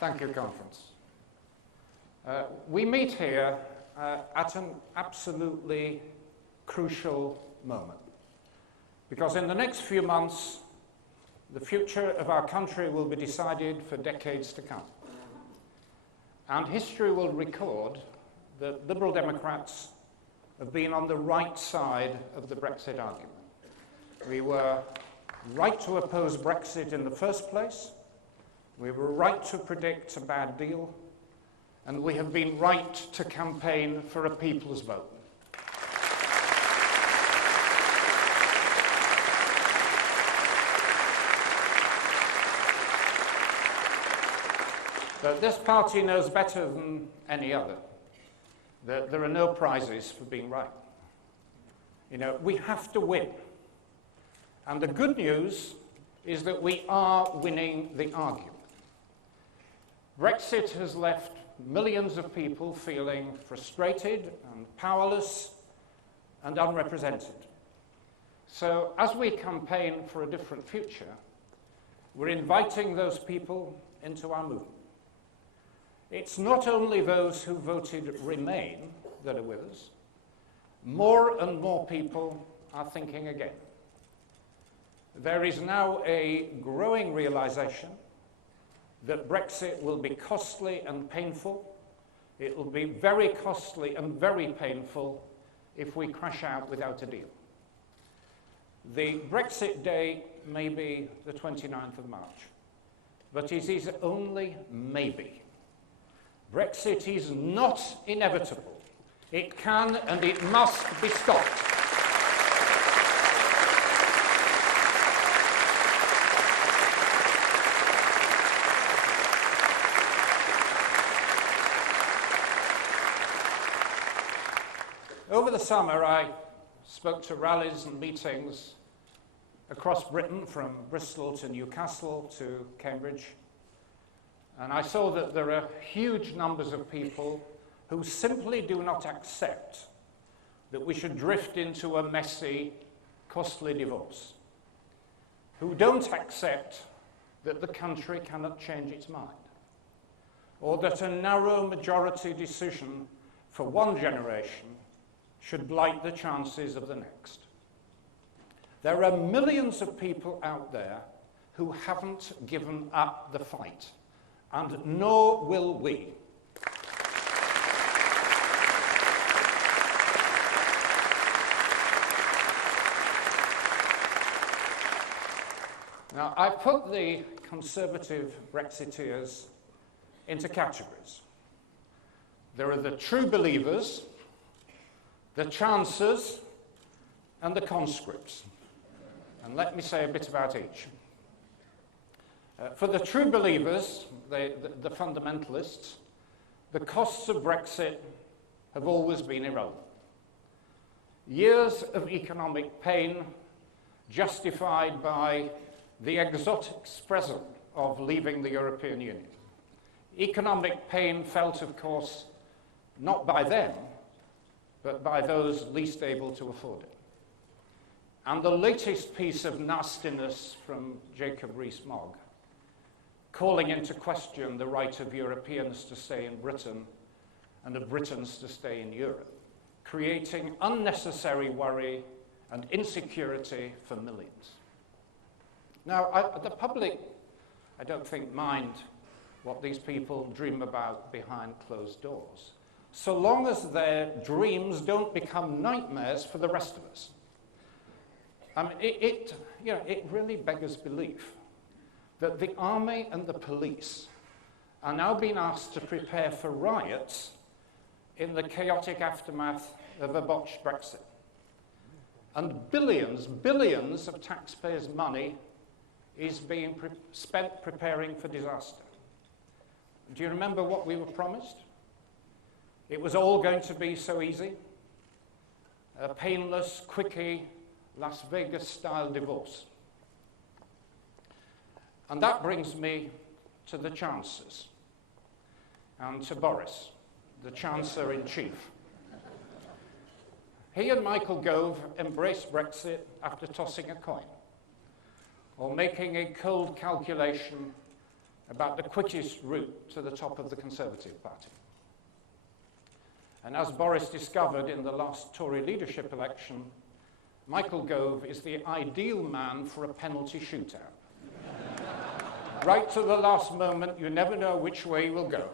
Thank you, Conference. We meet here at an absolutely crucial moment, because in the next few months, the future of our country will be decided for decades to come. And history will record that Liberal Democrats have been on the right side of the Brexit argument. We were right to oppose Brexit in the first place. We were right to predict a bad deal. And we have been right to campaign for a people's vote. But this party knows better than any other that there are no prizes for being right. You know, we have to win. And the good news is that we are winning the argument. Brexit has left millions of people feeling frustrated and powerless and unrepresented. So as we campaign for a different future, we're inviting those people into our movement. It's not only those who voted Remain that are with us. More and more people are thinking again. There is now a growing realization that Brexit will be costly and painful. It will be very costly and very painful if we crash out without a deal. The Brexit day may be the 29th of March, but it is only maybe. Brexit is not inevitable. It can and it must be stopped. Over the summer, I spoke to rallies and meetings across Britain, from Bristol to Newcastle to Cambridge. And I saw that there are huge numbers of people who simply do not accept that we should drift into a messy, costly divorce, who don't accept that the country cannot change its mind, or that a narrow majority decision for one generation should blight the chances of the next. There are millions of people out there who haven't given up the fight, and nor will we. Now, I put the Conservative Brexiteers into categories. There are the true believers, the chancers, and the conscripts. And let me say a bit about each. For the true believers, the fundamentalists, the costs of Brexit have always been irrelevant. Years of economic pain justified by the exotic present of leaving the European Union. Economic pain felt, of course, not by them, but by those least able to afford it. And the latest piece of nastiness from Jacob Rees-Mogg, calling into question the right of Europeans to stay in Britain and of Britons to stay in Europe, creating unnecessary worry and insecurity for millions. Now, the public, I don't think, mind what these people dream about behind closed doors, so long as their dreams don't become nightmares for the rest of us. I mean, it really beggars belief that the army and the police are now being asked to prepare for riots in the chaotic aftermath of a botched Brexit. And billions of taxpayers' money is being spent preparing for disaster. Do you remember what we were promised? It was all going to be so easy. A painless, quickie, Las Vegas-style divorce. And that brings me to the chancellors and to Boris, the Chancellor-in-Chief. He and Michael Gove embraced Brexit after tossing a coin, or making a cold calculation about the quickest route to the top of the Conservative Party. And as Boris discovered in the last Tory leadership election, Michael Gove is the ideal man for a penalty shootout. Right to the last moment, you never know which way he will go.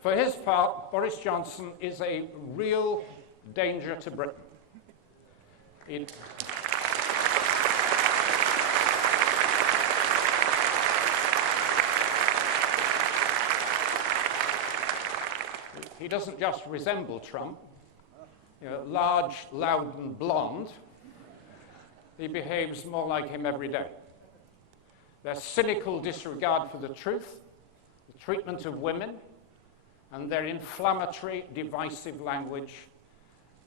For his part, Boris Johnson is a real danger to Britain. He doesn't just resemble Trump, large, loud, and blonde. He behaves more like him every day. Their cynical disregard for the truth, the treatment of women, and their inflammatory, divisive language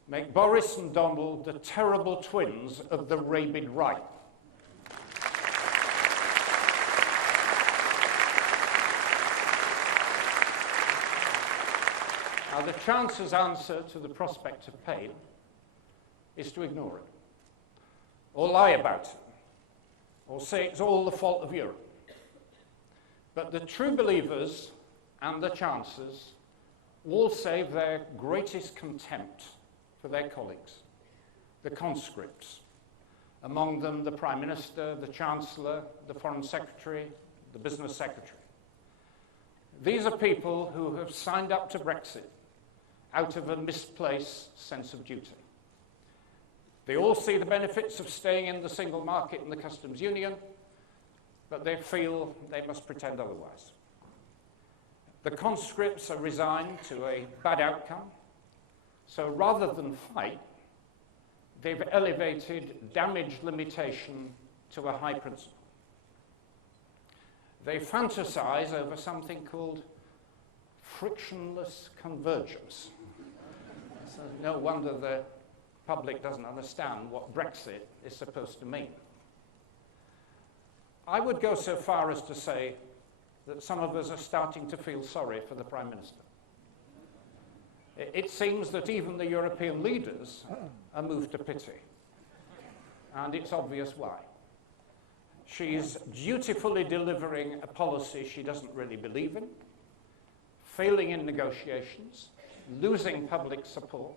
make Boris and Donald the terrible twins of the rabid right. Now, the Chancellor's answer to the prospect of pain is to ignore it, or lie about it, or say it's all the fault of Europe. But the true believers and the Chancellors all save their greatest contempt for their colleagues, the conscripts, among them the Prime Minister, the Chancellor, the Foreign Secretary, the Business Secretary. These are people who have signed up to Brexit out of a misplaced sense of duty. They all see the benefits of staying in the single market and the customs union, but they feel they must pretend otherwise. The conscripts are resigned to a bad outcome, so rather than fight, they've elevated damage limitation to a high principle. They fantasize over something called frictionless convergence. So no wonder the public doesn't understand what Brexit is supposed to mean. I would go so far as to say that some of us are starting to feel sorry for the Prime Minister. It seems that even the European leaders are moved to pity, and it's obvious why. She's dutifully delivering a policy she doesn't really believe in, failing in negotiations, losing public support,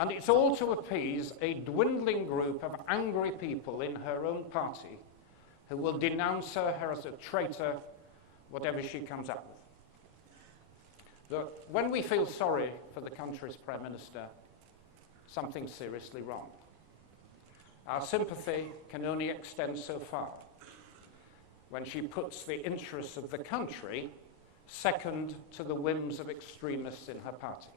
and it's all to appease a dwindling group of angry people in her own party who will denounce her as a traitor, whatever she comes up with. When we feel sorry for the country's Prime Minister, something's seriously wrong. Our sympathy can only extend so far when she puts the interests of the country second to the whims of extremists in her party.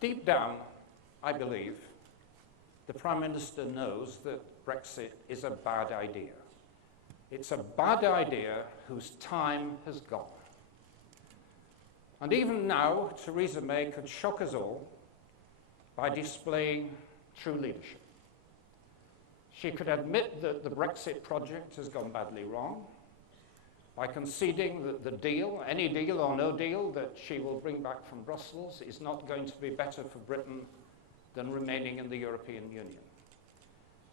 Deep down, I believe, the Prime Minister knows that Brexit is a bad idea. It's a bad idea whose time has gone. And even now, Theresa May could shock us all by displaying true leadership. She could admit that the Brexit project has gone badly wrong by conceding that the deal, any deal or no deal that she will bring back from Brussels, is not going to be better for Britain than remaining in the European Union.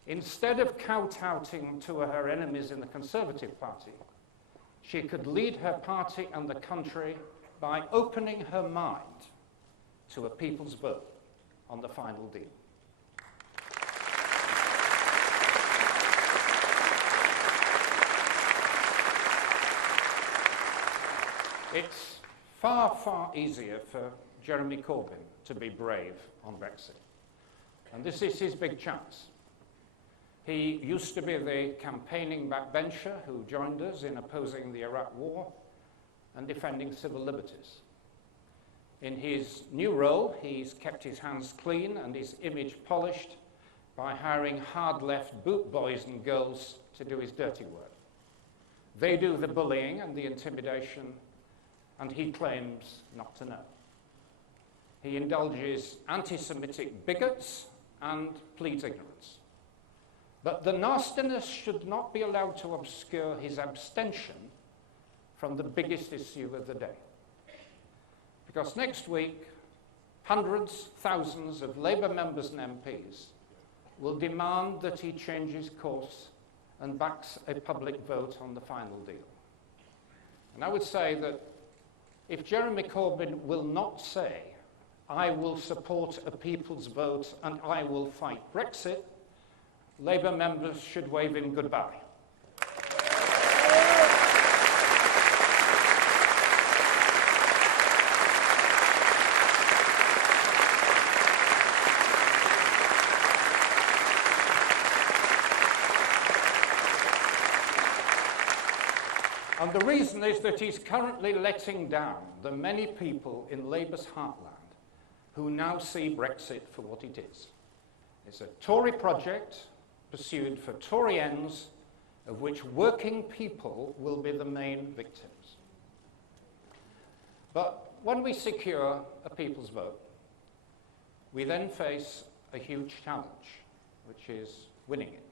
Instead of kowtowing to her enemies in the Conservative Party, she could lead her party and the country by opening her mind to a people's vote on the final deal. It's far, far easier for Jeremy Corbyn to be brave on Brexit. And this is his big chance. He used to be the campaigning backbencher who joined us in opposing the Iraq War and defending civil liberties. In his new role, he's kept his hands clean and his image polished by hiring hard-left boot boys and girls to do his dirty work. They do the bullying and the intimidation, and he claims not to know. He indulges anti-Semitic bigots and pleads ignorance. But the nastiness should not be allowed to obscure his abstention from the biggest issue of the day. Because next week, hundreds, thousands of Labour members and MPs will demand that he changes course and backs a public vote on the final deal. And I would say that if Jeremy Corbyn will not say, I will support a people's vote and I will fight Brexit, Labour members should wave him goodbye. And the reason is that he's currently letting down the many people in Labour's heartland who now see Brexit for what it is. It's a Tory project pursued for Tory ends, of which working people will be the main victims. But when we secure a people's vote, we then face a huge challenge, which is winning it.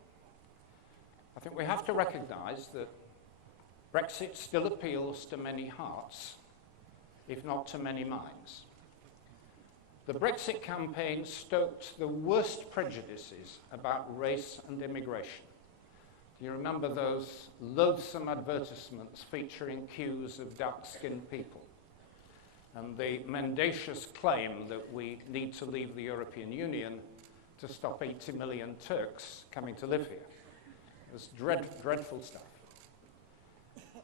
I think we have to recognise that Brexit still appeals to many hearts, if not to many minds. The Brexit campaign stoked the worst prejudices about race and immigration. Do you remember those loathsome advertisements featuring queues of dark-skinned people? And the mendacious claim that we need to leave the European Union to stop 80 million Turks coming to live here. It was dreadful stuff.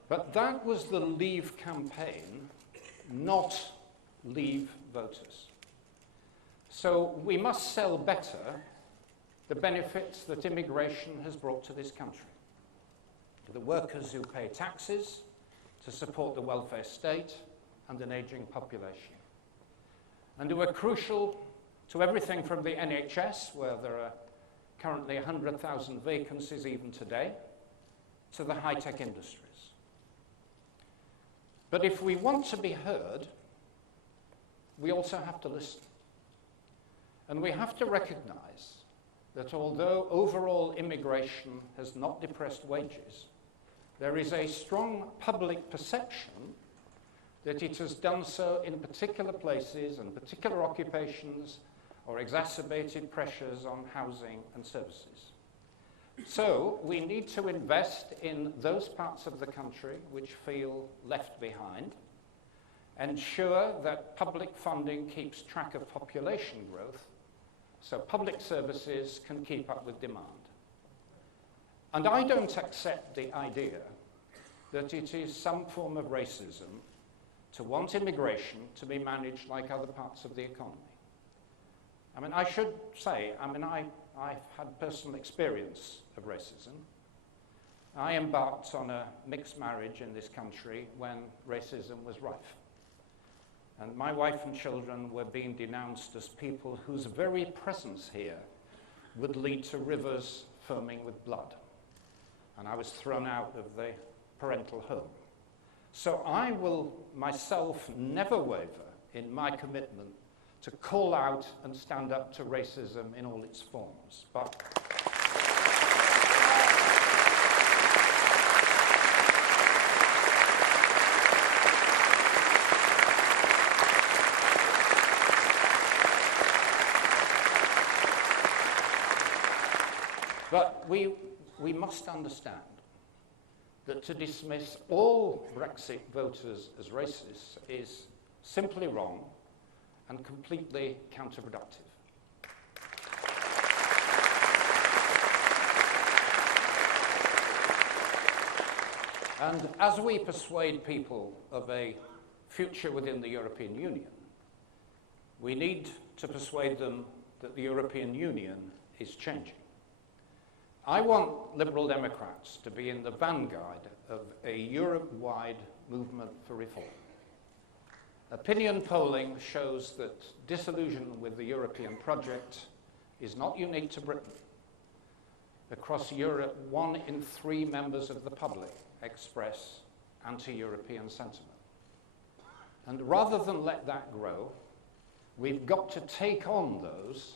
But that was the Leave campaign, not Leave voters. So we must sell better the benefits that immigration has brought to this country. To the workers who pay taxes, to support the welfare state and an ageing population. And who are crucial to everything from the NHS, where there are currently 100,000 vacancies even today, to the high-tech industries. But if we want to be heard, we also have to listen. And we have to recognise that although overall immigration has not depressed wages, there is a strong public perception that it has done so in particular places and particular occupations or exacerbated pressures on housing and services. So we need to invest in those parts of the country which feel left behind, ensure that public funding keeps track of population growth so public services can keep up with demand. And I don't accept the idea that it is some form of racism to want immigration to be managed like other parts of the economy. I mean, I should say, I've had personal experience of racism. I embarked on a mixed marriage in this country when racism was rife. And my wife and children were being denounced as people whose very presence here would lead to rivers foaming with blood. And I was thrown out of the parental home. So I will myself never waver in my commitment to call out and stand up to racism in all its forms. But we must understand that to dismiss all Brexit voters as racists is simply wrong and completely counterproductive. And as we persuade people of a future within the European Union, we need to persuade them that the European Union is changing. I want Liberal Democrats to be in the vanguard of a Europe-wide movement for reform. Opinion polling shows that disillusion with the European project is not unique to Britain. Across Europe, 1 in 3 members of the public express anti-European sentiment. And rather than let that grow, we've got to take on those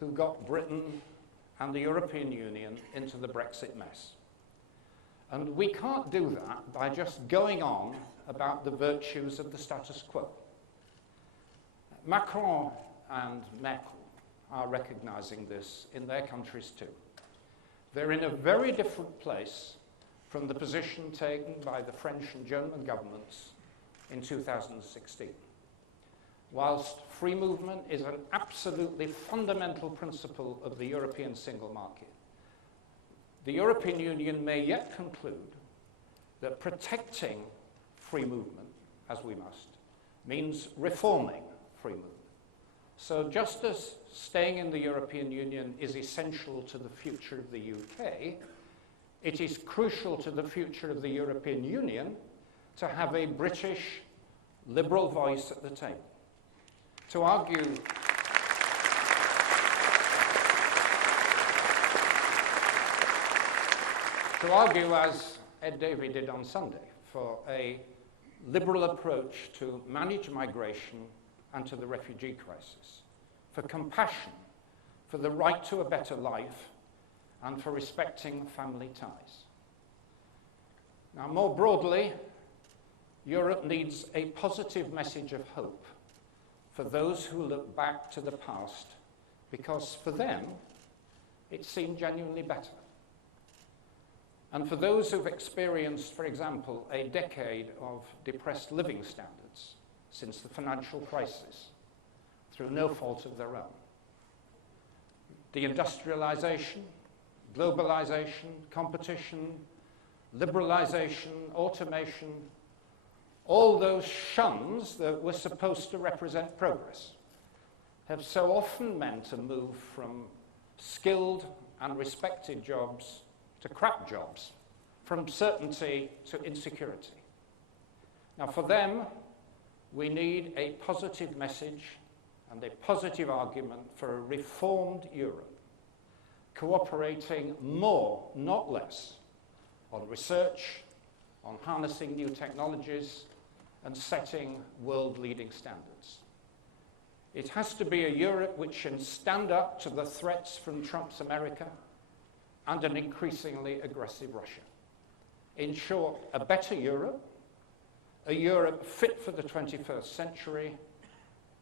who got Britain and the European Union into the Brexit mess. And we can't do that by just going on about the virtues of the status quo. Macron and Merkel are recognizing this in their countries too. They're in a very different place from the position taken by the French and German governments in 2016. Whilst free movement is an absolutely fundamental principle of the European single market, the European Union may yet conclude that protecting free movement, as we must, means reforming free movement. So just as staying in the European Union is essential to the future of the UK, it is crucial to the future of the European Union to have a British liberal voice at the table. To argue as Ed Davey did on Sunday, for a liberal approach to manage migration and to the refugee crisis, for compassion, for the right to a better life, and for respecting family ties. Now, more broadly, Europe needs a positive message of hope for those who look back to the past, because for them, it seemed genuinely better. And for those who've experienced, for example, a decade of depressed living standards since the financial crisis, through no fault of their own. Deindustrialization, globalization, competition, liberalization, automation, all those shuns that were supposed to represent progress have so often meant a move from skilled and respected jobs to crap jobs, from certainty to insecurity. Now, for them, we need a positive message and a positive argument for a reformed Europe, cooperating more, not less, on research, on harnessing new technologies, and setting world-leading standards. It has to be a Europe which can stand up to the threats from Trump's America and an increasingly aggressive Russia. In short, a better Europe, a Europe fit for the 21st century,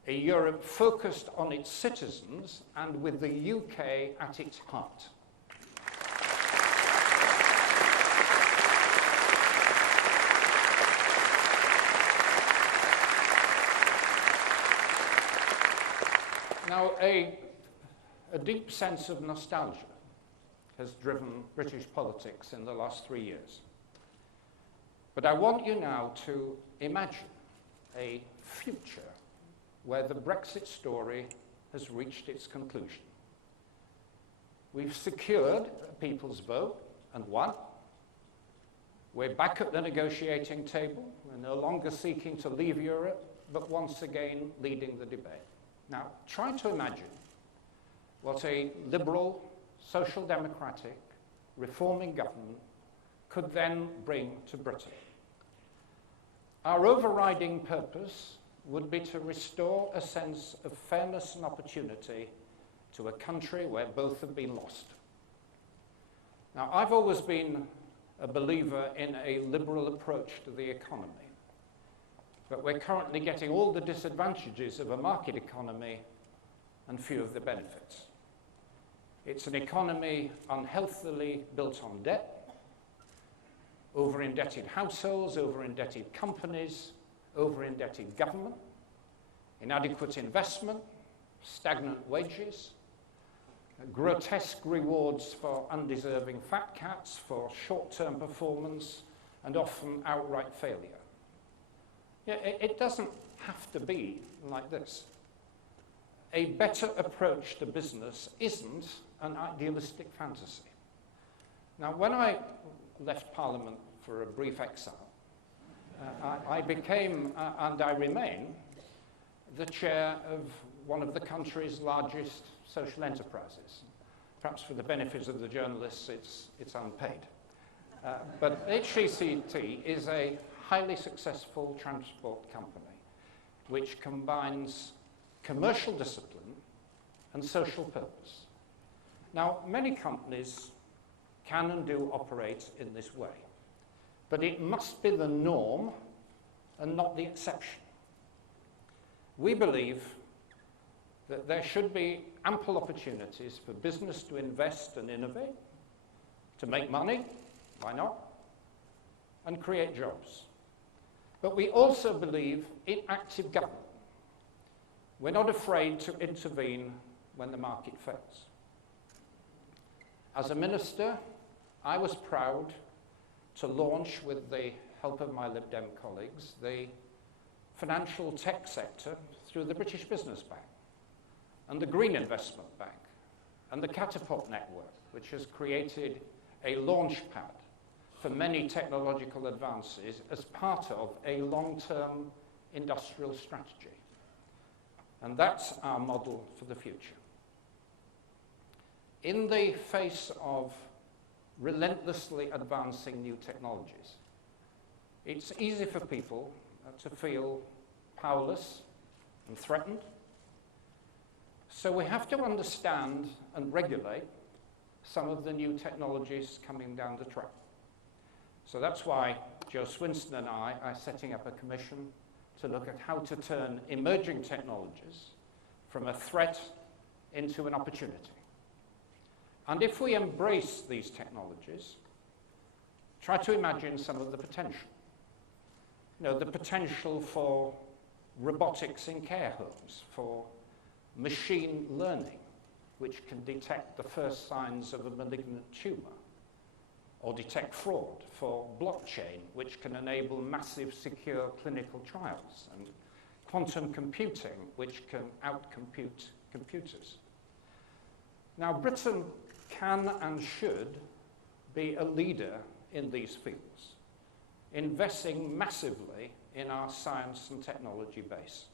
a Europe focused on its citizens and with the UK at its heart. Now, a deep sense of nostalgia has driven British politics in the last 3 years. But I want you now to imagine a future where the Brexit story has reached its conclusion. We've secured a people's vote and won. We're back at the negotiating table. We're no longer seeking to leave Europe, but once again leading the debate. Now, try to imagine what a liberal, social democratic, reforming government could then bring to Britain. Our overriding purpose would be to restore a sense of fairness and opportunity to a country where both have been lost. Now, I've always been a believer in a liberal approach to the economy, but we're currently getting all the disadvantages of a market economy and few of the benefits. It's an economy unhealthily built on debt, over-indebted households, over-indebted companies, over-indebted government, inadequate investment, stagnant wages, grotesque rewards for undeserving fat cats, for short-term performance, and often outright failure. Yeah, it doesn't have to be like this. A better approach to business isn't an idealistic fantasy. Now, when I left Parliament for a brief exile, I became, and I remain, the chair of one of the country's largest social enterprises. Perhaps for the benefit of the journalists, it's unpaid. But HCCT is a highly successful transport company which combines commercial discipline and social purpose. Now, many companies can and do operate in this way, but it must be the norm and not the exception. We believe that there should be ample opportunities for business to invest and innovate, to make money, why not, and create jobs. But we also believe in active government. We're not afraid to intervene when the market fails. As a minister, I was proud to launch, with the help of my Lib Dem colleagues, the financial tech sector through the British Business Bank and the Green Investment Bank and the Catapult Network, which has created a launch pad for many technological advances as part of a long-term industrial strategy. And that's our model for the future. In the face of relentlessly advancing new technologies, it's easy for people to feel powerless and threatened. So we have to understand and regulate some of the new technologies coming down the track. So that's why Joe Swinston and I are setting up a commission to look at how to turn emerging technologies from a threat into an opportunity. And if we embrace these technologies, try to imagine some of the potential. You know, the potential for robotics in care homes, for machine learning, which can detect the first signs of a malignant tumor, or detect fraud, for blockchain, which can enable massive secure clinical trials, and quantum computing, which can outcompute computers. Now, Britain can and should be a leader in these fields, investing massively in our science and technology base.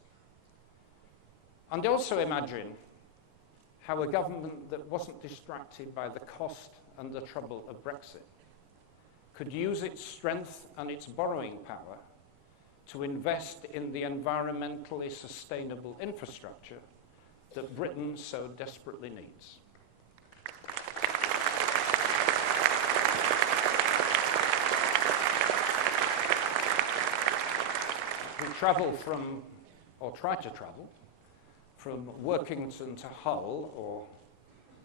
And also imagine how a government that wasn't distracted by the cost and the trouble of Brexit could use its strength and its borrowing power to invest in the environmentally sustainable infrastructure that Britain so desperately needs. We travel from, or try to travel, from Workington to Hull, or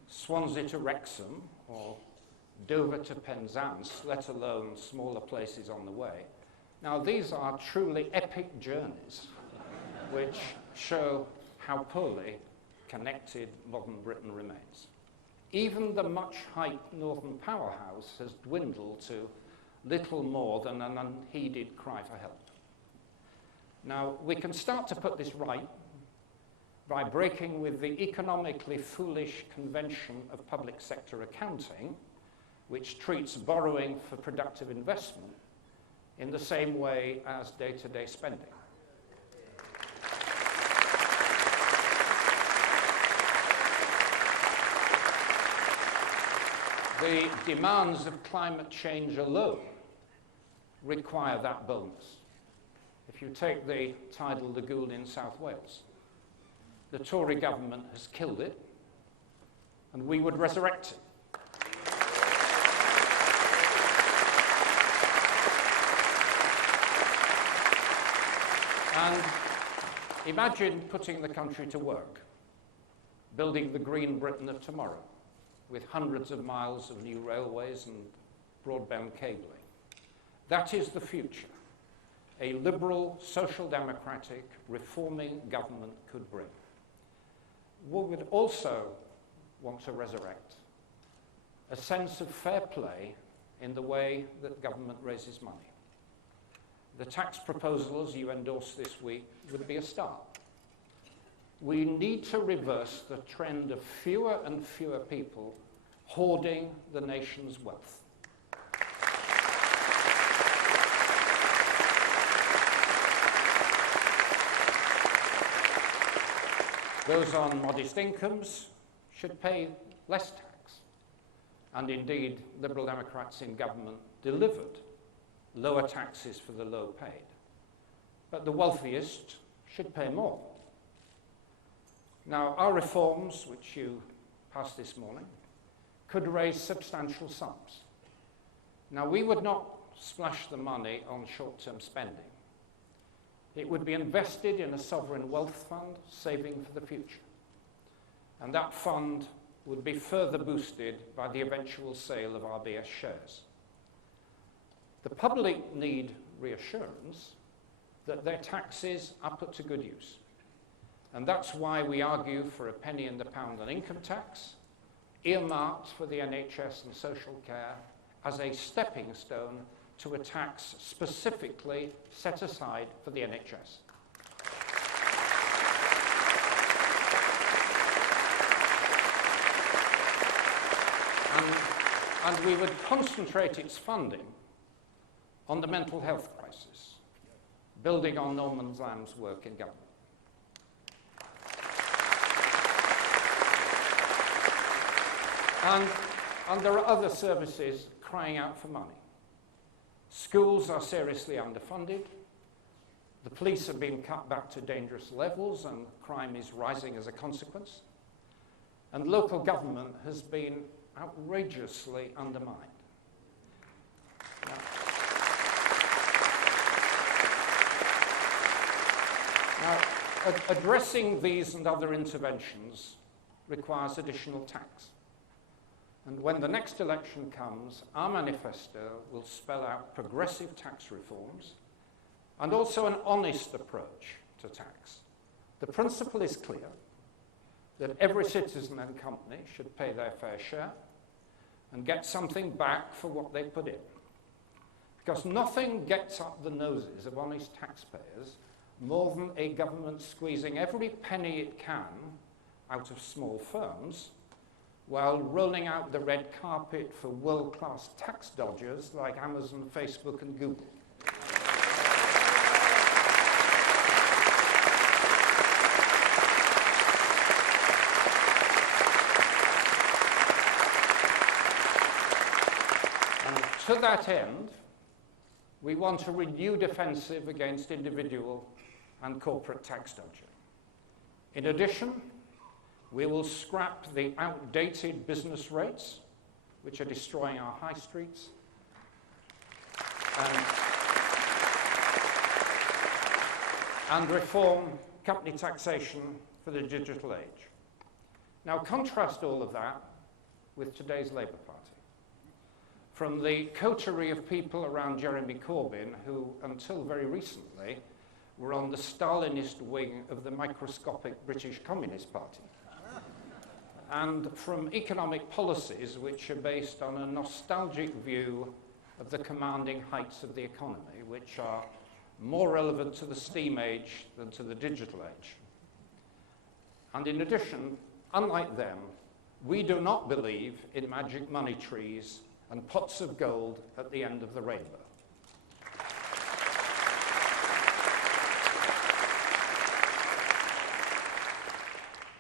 Swansea to Wrexham, or Dover to Penzance, let alone smaller places on the way. Now, these are truly epic journeys which show how poorly connected modern Britain remains. Even the much-hyped Northern powerhouse has dwindled to little more than an unheeded cry for help. Now, we can start to put this right by breaking with the economically foolish convention of public sector accounting, which treats borrowing for productive investment in the same way as day-to-day spending. The demands of climate change alone require that bonus. If you take the tidal lagoon in South Wales, the Tory government has killed it, and we would resurrect it. And imagine putting the country to work, building the green Britain of tomorrow, with hundreds of miles of new railways and broadband cabling. That is the future a liberal, social democratic, reforming government could bring. We would also want to resurrect a sense of fair play in the way that government raises money. The tax proposals you endorsed this week would be a start. We need to reverse the trend of fewer and fewer people hoarding the nation's wealth. Those on modest incomes should pay less tax. And indeed, Liberal Democrats in government delivered lower taxes for the low paid. But the wealthiest should pay more. Now, our reforms, which you passed this morning, could raise substantial sums. Now, we would not splash the money on short-term spending. It would be invested in a sovereign wealth fund, saving for the future. and that fund would be further boosted by the eventual sale of RBS shares. The public need reassurance that their taxes are put to good use. And that's why we argue for a penny in the pound on income tax, earmarked for the NHS and social care as a stepping stone to a tax specifically set aside for the NHS. And we would concentrate its funding on the mental health crisis, building on Norman Lamb's work in government. And there are other services crying out for money. Schools are seriously underfunded. The police have been cut back to dangerous levels, and crime is rising as a consequence. And local government has been outrageously undermined. Now, addressing these and other interventions requires additional tax. And when the next election comes, our manifesto will spell out progressive tax reforms and also an honest approach to tax. The principle is clear, that every citizen and company should pay their fair share and get something back for what they put in. Because nothing gets up the noses of honest taxpayers more than a government squeezing every penny it can out of small firms while rolling out the red carpet for world-class tax dodgers like Amazon, Facebook, and Google. And to that end, we want a renewed offensive against individual and corporate tax dodging. In addition, we will scrap the outdated business rates, which are destroying our high streets, and reform company taxation for the digital age. Now, contrast all of that with today's Labour Party. From the coterie of people around Jeremy Corbyn, who, until very recently, were on the Stalinist wing of the microscopic British Communist Party, and from economic policies which are based on a nostalgic view of the commanding heights of the economy, which are more relevant to the steam age than to the digital age. And in addition, unlike them, we do not believe in magic money trees and pots of gold at the end of the rainbow.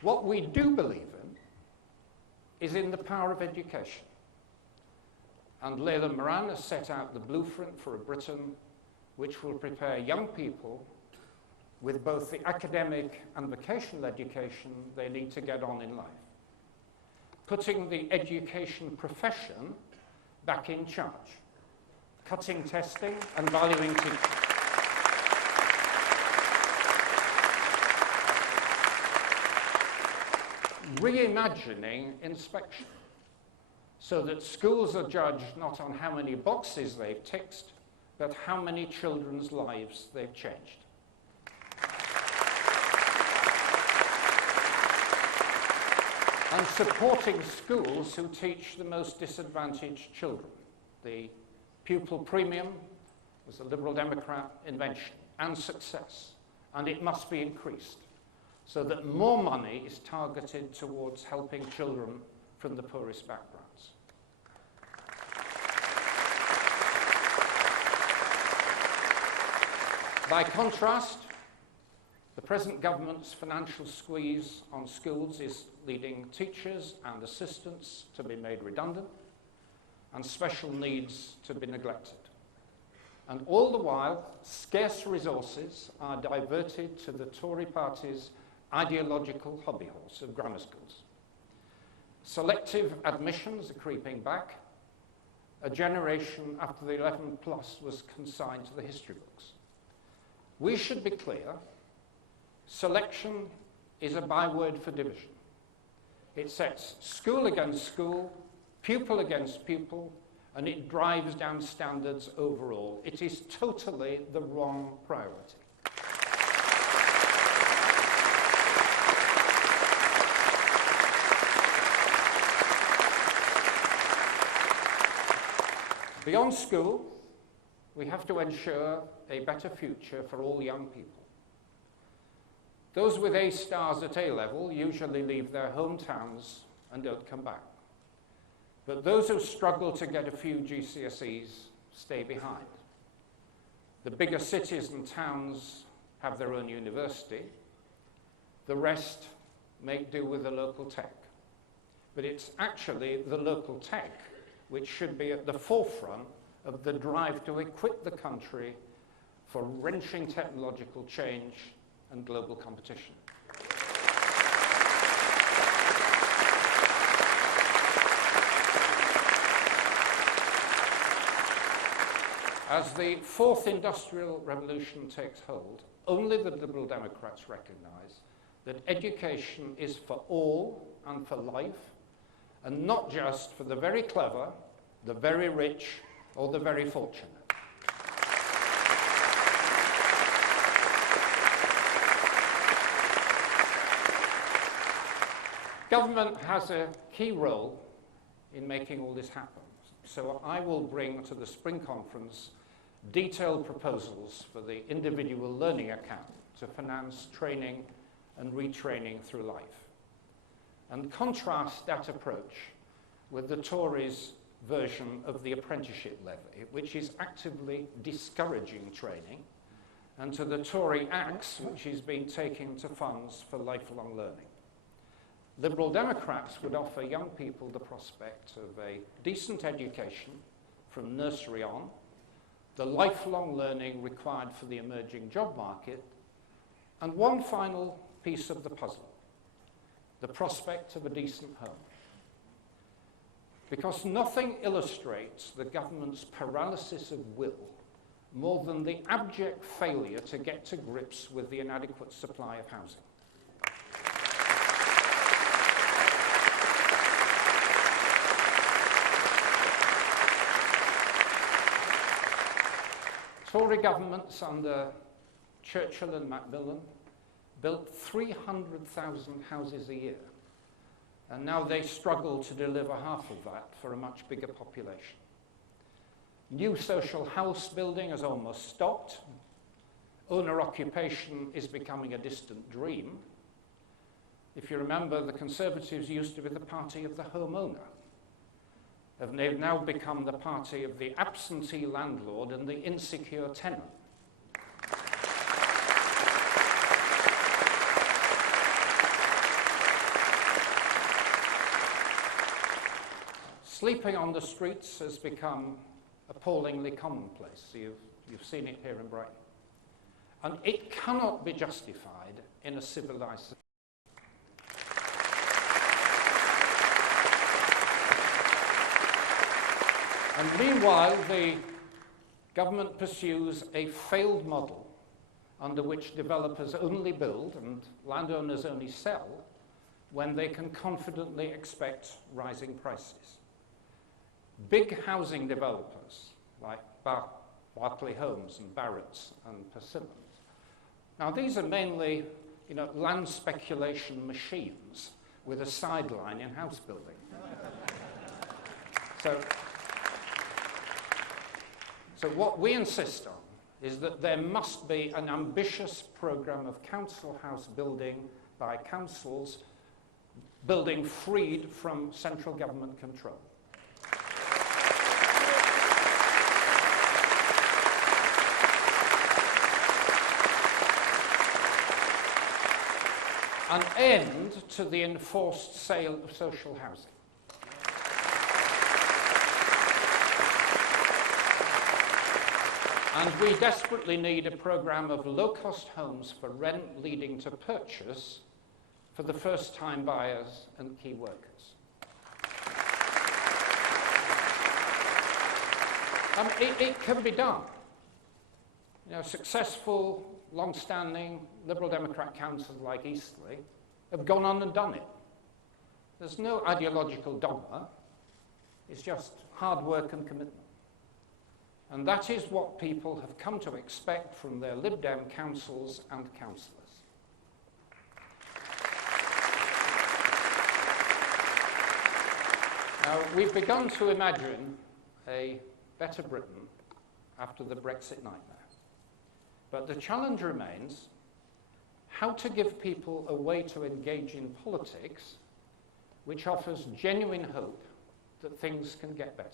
What we do believe in is in the power of education. And Leila Moran has set out the blueprint for a Britain which will prepare young people with both the academic and vocational education they need to get on in life, putting the education profession back in charge, cutting testing and valuing teaching. Reimagining inspection so that schools are judged not on how many boxes they've ticked, but how many children's lives they've changed. And supporting schools who teach the most disadvantaged children. The pupil premium was a Liberal Democrat invention and success, and it must be increased so that more money is targeted towards helping children from the poorest backgrounds. By contrast, the present government's financial squeeze on schools is leading teachers and assistants to be made redundant and special needs to be neglected. And all the while, scarce resources are diverted to the Tory party's ideological hobby horse of grammar schools. Selective admissions are creeping back. A generation after the 11 plus was consigned to the history books. We should be clear, selection is a byword for division. It sets school against school, pupil against pupil, and it drives down standards overall. It is totally the wrong priority. Beyond school, we have to ensure a better future for all young people. Those with A stars at A level usually leave their hometowns and don't come back. But those who struggle to get a few GCSEs stay behind. The bigger cities and towns have their own university. The rest make do with the local tech. But it's actually the local tech which should be at the forefront of the drive to equip the country for wrenching technological change and global competition. As the fourth industrial revolution takes hold, only the Liberal Democrats recognise that education is for all and for life, and not just for the very clever, the very rich, or the very fortunate. Government has a key role in making all this happen. So I will bring to the spring conference detailed proposals for the individual learning account to finance training and retraining through life. And contrast that approach with the Tories' version of the apprenticeship levy, which is actively discouraging training, and to the Tory axe, which is being taken to funds for lifelong learning. Liberal Democrats would offer young people the prospect of a decent education from nursery on, the lifelong learning required for the emerging job market, and one final piece of the puzzle, the prospect of a decent home. Because nothing illustrates the government's paralysis of will more than the abject failure to get to grips with the inadequate supply of housing. Tory governments under Churchill and Macmillan built 300,000 houses a year, and now they struggle to deliver half of that for a much bigger population. New social house building has almost stopped. Owner occupation is becoming a distant dream. If you remember, the Conservatives used to be the party of the homeowner. And they've now become the party of the absentee landlord and the insecure tenant. Sleeping on the streets has become appallingly commonplace. You've seen it here in Brighton. And it cannot be justified in a civilized society. And meanwhile, the government pursues a failed model under which developers only build and landowners only sell when they can confidently expect rising prices. Big housing developers like Berkeley Homes and Barratt's and Persimmons. Now, these are mainly, land speculation machines with a sideline in house building. So what we insist on is that there must be an ambitious programme of council house building by councils, building freed from central government control. An end to the enforced sale of social housing. And we desperately need a programme of low-cost homes for rent leading to purchase for the first-time buyers and key workers. It can be done. Successful, long-standing Liberal Democrat councils like Eastleigh have gone on and done it. There's no ideological dogma. It's just hard work and commitment. And that is what people have come to expect from their Lib Dem councils and councillors. Now, we've begun to imagine a better Britain after the Brexit nightmare. But the challenge remains how to give people a way to engage in politics which offers genuine hope that things can get better.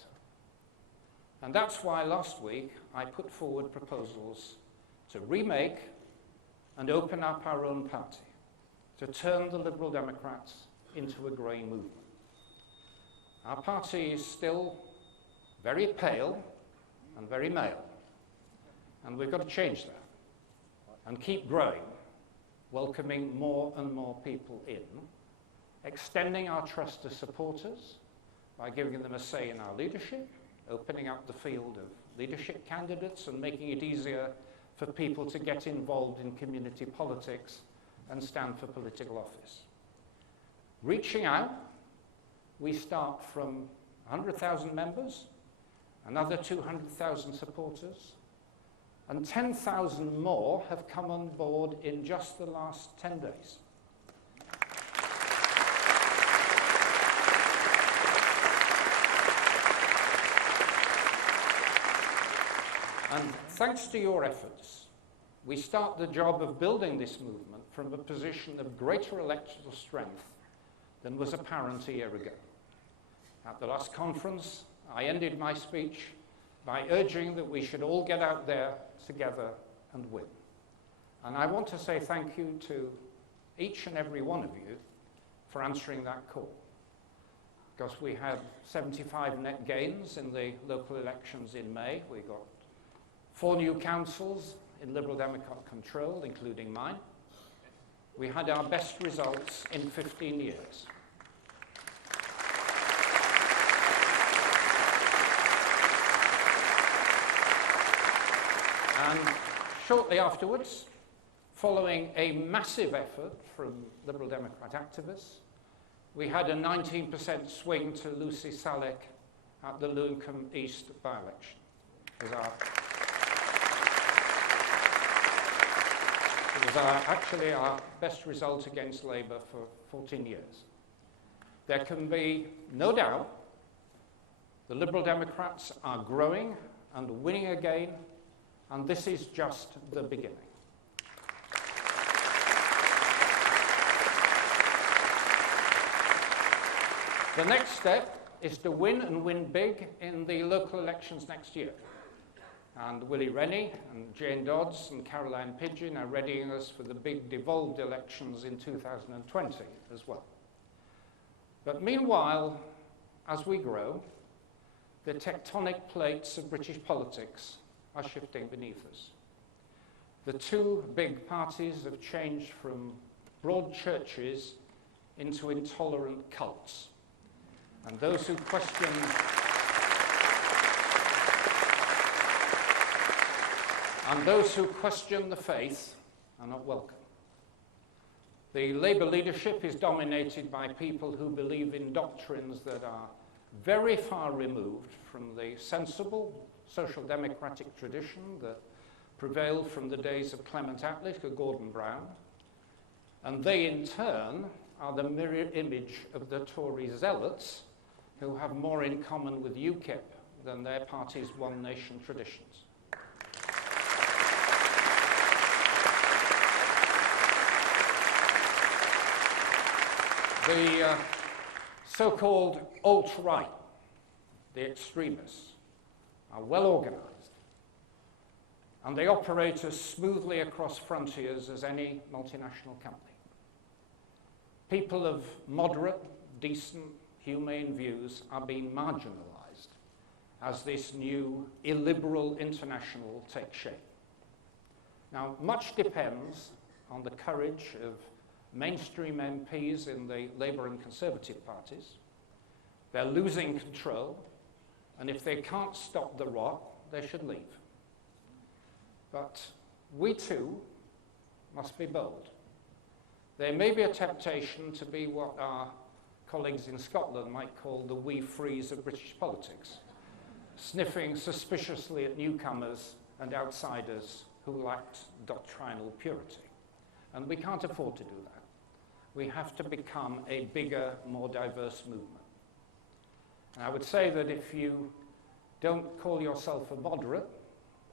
And that's why last week I put forward proposals to remake and open up our own party, to turn the Liberal Democrats into a grey movement. Our party is still very pale and very male, and we've got to change that and keep growing, welcoming more and more people in, extending our trust to supporters by giving them a say in our leadership, opening up the field of leadership candidates and making it easier for people to get involved in community politics and stand for political office. Reaching out, we start from 100,000 members, another 200,000 supporters, and 10,000 more have come on board in just the last 10 days. And thanks to your efforts, we start the job of building this movement from a position of greater electoral strength than was apparent a year ago. At the last conference, I ended my speech by urging that we should all get out there together and win. And I want to say thank you to each and every one of you for answering that call. Because we had 75 net gains in the local elections in May. We got 4 new councils in Liberal Democrat control, including mine. We had our best results in 15 years. And shortly afterwards, following a massive effort from Liberal Democrat activists, we had a 19% swing to Lucy Salek at the Luncombe East by-election. It was actually our best result against Labour for 14 years. There can be no doubt the Liberal Democrats are growing and winning again, and this is just the beginning. The next step is to win and win big in the local elections next year. And Willie Rennie and Jane Dodds and Caroline Pidgeon are readying us for the big devolved elections in 2020 as well. But meanwhile, as we grow, the tectonic plates of British politics are shifting beneath us. The 2 big parties have changed from broad churches into intolerant cults. And those who question the faith are not welcome. The Labour leadership is dominated by people who believe in doctrines that are very far removed from the sensible social democratic tradition that prevailed from the days of Clement Attlee or Gordon Brown. And they, in turn, are the mirror image of the Tory zealots who have more in common with UKIP than their party's one nation traditions. The so-called alt-right, the extremists, are well organized, and they operate as smoothly across frontiers as any multinational company. People of moderate, decent, humane views are being marginalized as this new illiberal international takes shape. Now, much depends on the courage of mainstream MPs in the Labour and Conservative parties. They're losing control, and if they can't stop the rot, they should leave. But we too must be bold. There may be a temptation to be what are colleagues in Scotland might call the wee freeze of British politics, sniffing suspiciously at newcomers and outsiders who lacked doctrinal purity. And we can't afford to do that. We have to become a bigger, more diverse movement. And I would say that if you don't call yourself a moderate,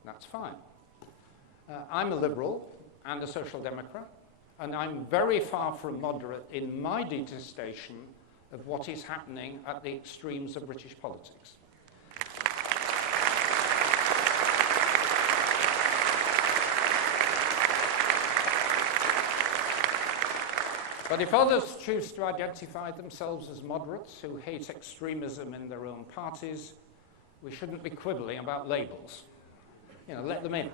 that's fine. I'm a liberal and a social democrat, and I'm very far from moderate in my detestation of what is happening at the extremes of British politics. But if others choose to identify themselves as moderates who hate extremism in their own parties, we shouldn't be quibbling about labels. You know, let them in.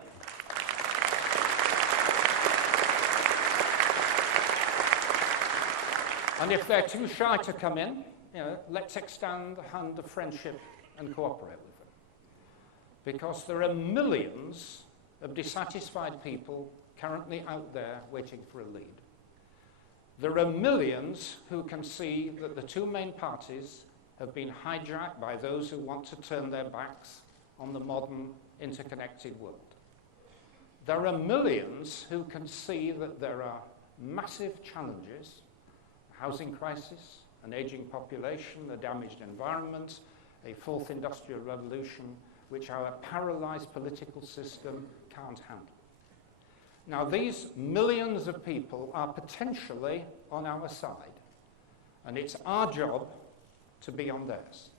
And if they're too shy to come in, you know, let's extend the hand of friendship and cooperate with them. Because there are millions of dissatisfied people currently out there waiting for a lead. There are millions who can see that the two main parties have been hijacked by those who want to turn their backs on the modern, interconnected world. There are millions who can see that there are massive challenges: a housing crisis, an aging population, a damaged environment, a fourth industrial revolution, which our paralyzed political system can't handle. Now, these millions of people are potentially on our side, and it's our job to be on theirs.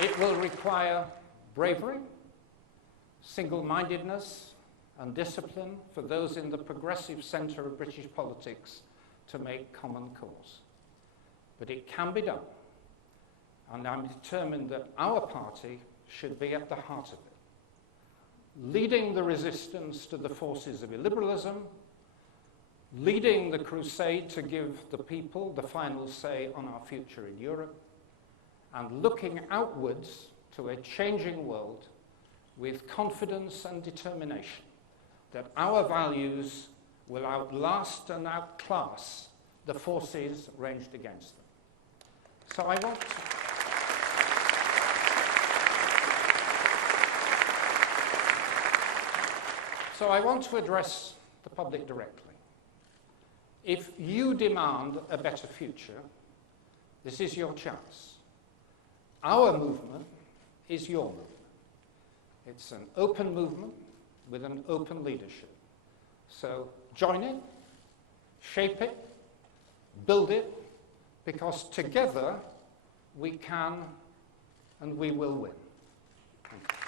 It will require bravery, single-mindedness, and discipline for those in the progressive centre of British politics to make common cause. But it can be done. And I'm determined that our party should be at the heart of it, leading the resistance to the forces of illiberalism, leading the crusade to give the people the final say on our future in Europe, and looking outwards to a changing world with confidence and determination that our values will outlast and outclass the forces ranged against them. So I want to address the public directly. If you demand a better future, this is your chance. Our movement is your movement. It's an open movement with an open leadership. So join it, shape it, build it, because together we can and we will win. Thank you.